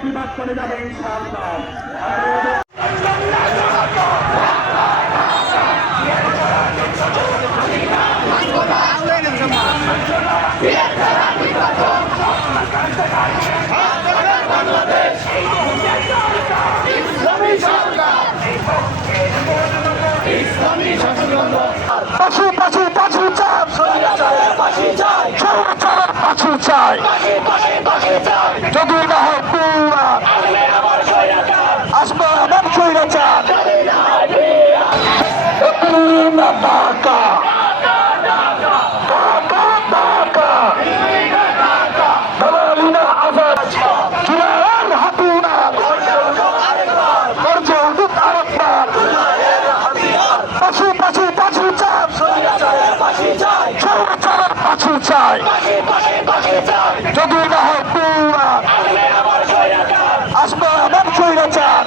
প্রতিবাদ করে যাবে ইনশাআল্লাহ। পাশু পাশু পাশু চাপ পাশু চাই যদি না হয় পুরা আসবো আমার চৈরা চাপ টাকা পাশু পাশু পাশু চাপ পাশু চাই যদি না হয় পুরা আসবো আমার চৈরা চাপ